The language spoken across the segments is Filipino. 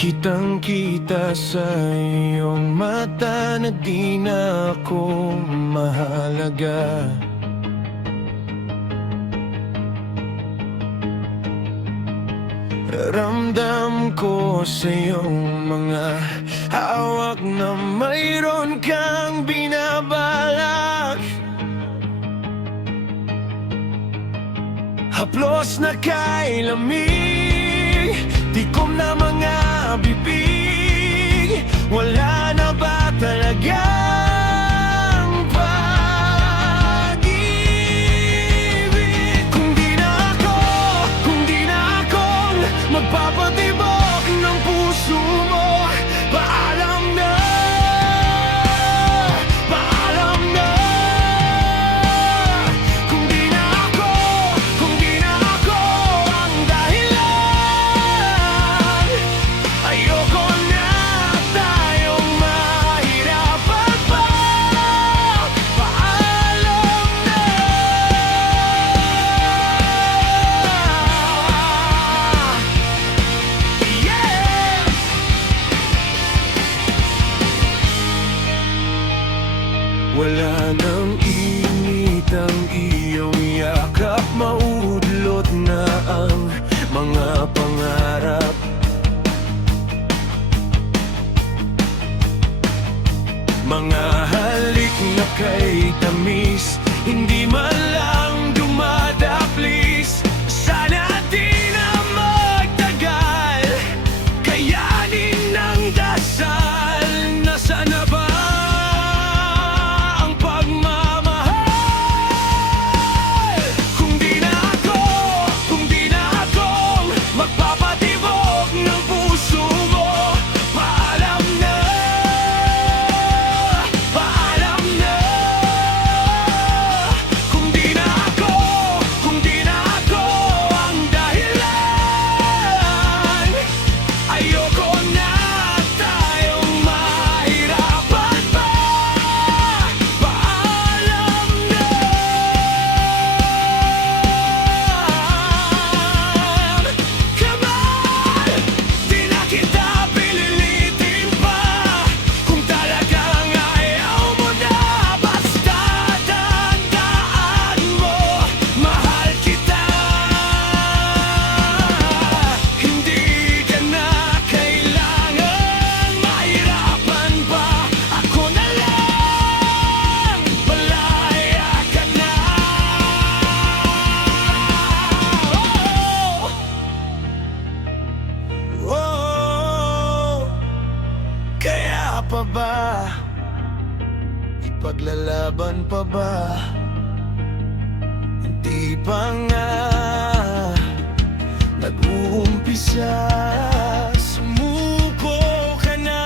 Kitang-kita sa iyong mata na di na ako mahalaga. Ramdam ko sa iyong mga hawak na mayroon kang binabalak. Haplos na kay lamig, tikom na mga bibig. Wala na ba talagang pag-ibig? Kung di na akong magpapatibok ng puso mo, paalam na, paalam na. Kung di na ako ang dahilan, ayoko na tayong mahirapan pa. Paalam na. Yeah! Wala nang init ang iyong yakap, maudlot na ang mga pangarap. Mga halik na kay tamis, hindi man lang dumadaplis. Sana di na magtagal, kayanin ng dasal. Nasaan na ba ang pagmamahal? Kung di na akong magpapatibok ng puso mo, paalam na, paalam na. Kung di na ako ang dahilan, ayoko na tayong mahirapan pa. Paalam na. Come on! Di na kita pililitin pa. Kung talagang ayaw mo na, basta tandaan mo, mahal kita. Hindi ka na kailangan mahirapan pa. Ako na lang, malaya ka na. Oh, oh, kaya pa ba? Ipaglalaban pa ba? Hindi pa nga nag-uumpisa. Sumuko ka na.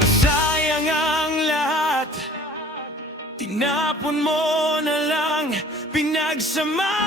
Nasayang ang lahat, tinapon mo na lang, pinagsama